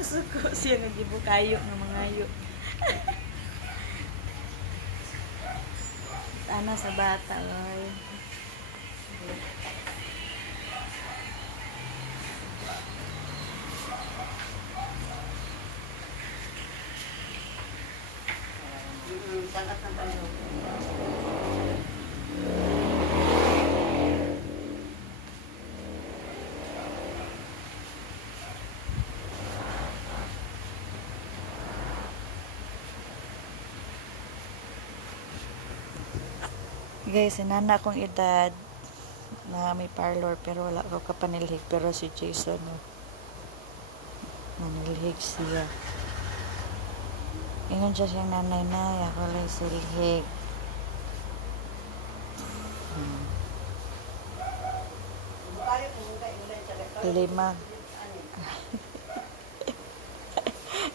Suko siya naggibukayo ng mga ayo. Ana sa bata, oy. Sangat ng panahon. Guys, inana akong edad na may parlor pero wala ko kapanilhig, pero si Jason manilhig siya. Ingon siya siyang nanay na ako lang silhig.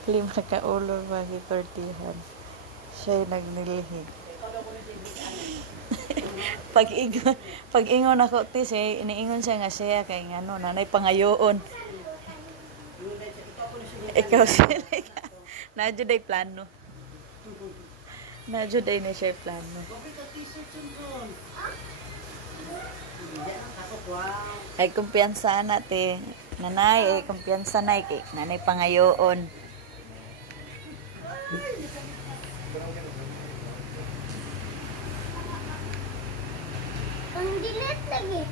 Lima ka ulo magikortihan. Siya nagnilhig. Pag ingon ako tis iniingon siya nga siya kay ngano nanay pangayoon. Ikaw sila ka. Nadyo day plano. Nadyo day na siya plano. Ay kumpiyansa na te. Nanay, kumpiyansa na kay nanay pangayoon. Ang delete lagi.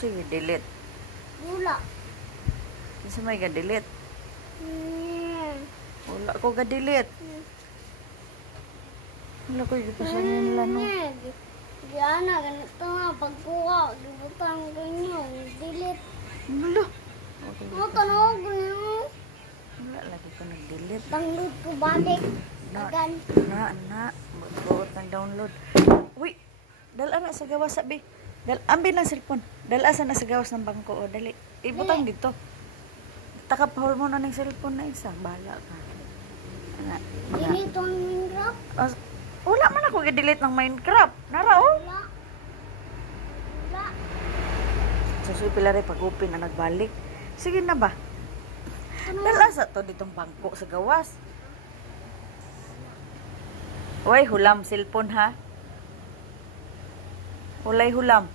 Sige, delete. Wala. Isa may ga-delete. Wala ko ga-delete. Wala ko ipasan nila no. Diana, ganito nga. Pagkuha, dibutang ganyan. Delete. Wala. Ano tanong ganyan? Wala lagi ko nag-delete. Download ko balik. Agan. Na. Buot ng download. Uy! Dala na sa gawas sabi. Ambil ng cellphone. Dala sa nasa gawas ng bangko o dali. Ibutang dito. Takapahol mo na ng cellphone na isa. Bahala ka. Delete ang Minecraft. Wala man ako i-delete ng Minecraft. Nara oh. Wala. Susuy pila rin pag-upin na nagbalik. Sige na ba? Dala sa to ditong bangko sa gawas. Uy, hulam cellphone ha. Ulay hulam.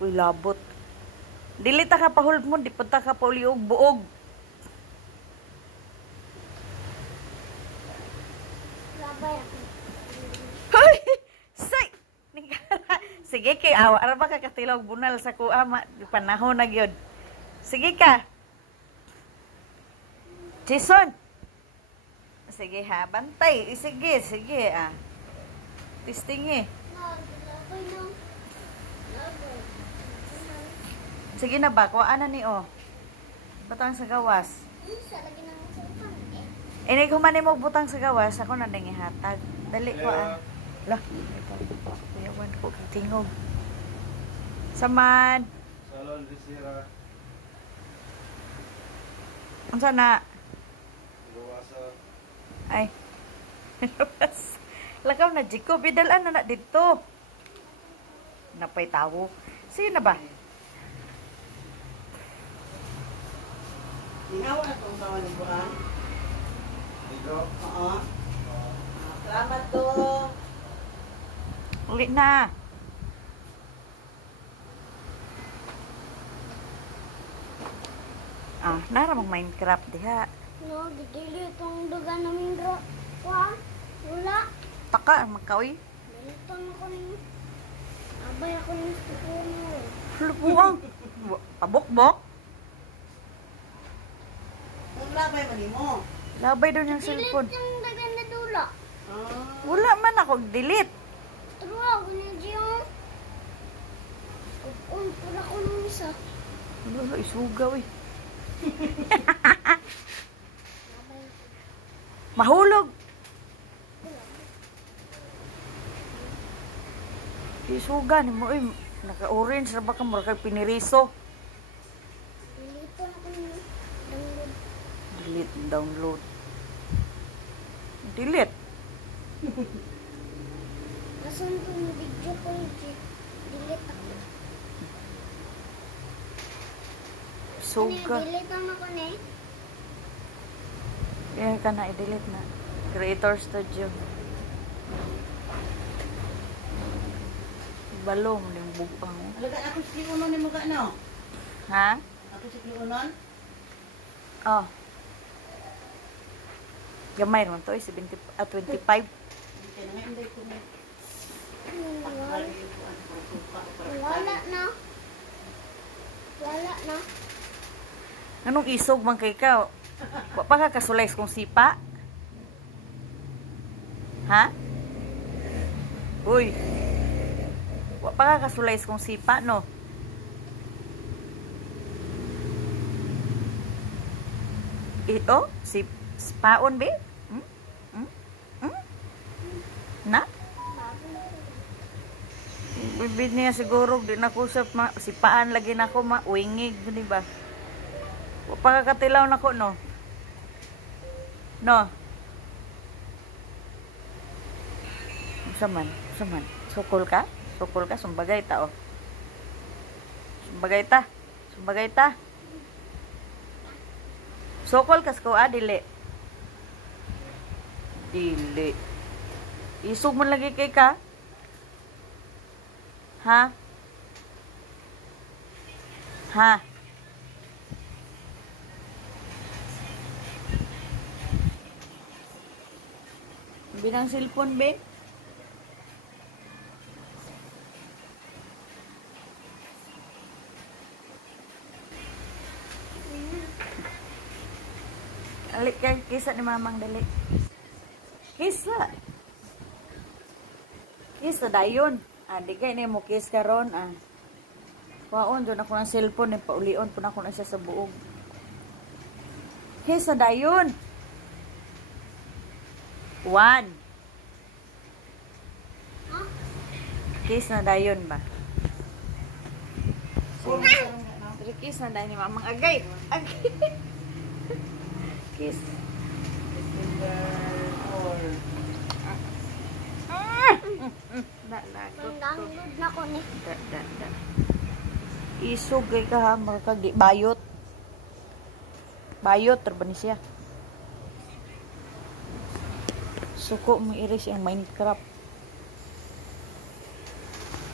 Uy, labot. Dili ta ka pahulp mo, di punta ka pa uliog buog. Labay ako. Hoy! Say! Sige kay awa. Ara ba ka katilog bunal sa kuama? Panahon na gyud. Sige ka. Jason! Sige ha, bantay. Sige ah. Testing Labay na. Labay. Sige na ba? Kuhaan na ni o. Butang sa gawas. Isa lagi ng cellphone Ini kumani mo butang sa gawas, ako na ding ihatag. Dali ko Lah, kuyawan ko tingog. Saman. Salon disira. Unsa na? Luwasa. Ay. Lakaw na jiko, bidalan na dito. Napay tawo. Sige na ba? Ikaw na itong kawan ni Buran. Dito. Oo. Salamat to. Uli na. Naramang Minecraft diha. No, delete ang duga ng Minecraft. Wala. Taka, magkaoy. Delete ako ni. Abay ako ni Stukuno. Lubuang. Pabok-bok. Ang labay man mo. Labay doon yung Delete cellphone. yung duga na dula. Wala man ako delete. Turo ako ni Gio. Pula ko nung isa. Wala, isugaw eh. Mahulog. Isuga ni mo naka-orange ra ba ka mo kay piniriso. Delete ako ni download. Delete, download. Delete. Nasaan itong video ko ni G? Delete ako. isog ka. Delete ang ako ni. Yan ka na, i-delete na. Creator Studio. Balong, yung bukang. Alaga ako si Unon ni mga ano? Ha? Ako si Unon? Oh. Gamay naman to, 25. Hindi ka na nga, hindi ko na. Wala na. Wala na. Anong isog man kay ka? Wa pa ka kasulays kong sipa? Ha? Uy. Wa pa ka kasulays kong sipa, no? Ito? Spaon, be? Hmm? Hmm? Hmm? Na? Bibid niya siguro, di na ko sipaan lagi na ko uingig, di ba? Pagkakatilaw na ko, no? No? Saman. Sukol ka? Sumbagay ta, oh. Sumbagay ta. Sukol kas ko, dili. Isog mo lagi kay ka? Ha? Binang cellphone, be? Alik kay kisa ni mamang dali. Kisa dayon. Di kay ni mo kiss karon, Waon doon ako ng cellphone ni paulion po na ako na siya sa buog. Kisa dayon. 1. Kiss na dayon ba? Kiss na dayon ni mamang agay. Kiss. Download na ko ni. Isog kay ka ha, makakagi. Bayot terba ni siya. Suko mo iris yung Minecraft.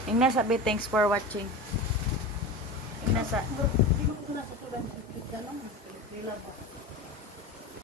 Ingna sabi, thanks for watching. Ingna sa... Hindi ko na sa tulang. Kita lang. Pila ba?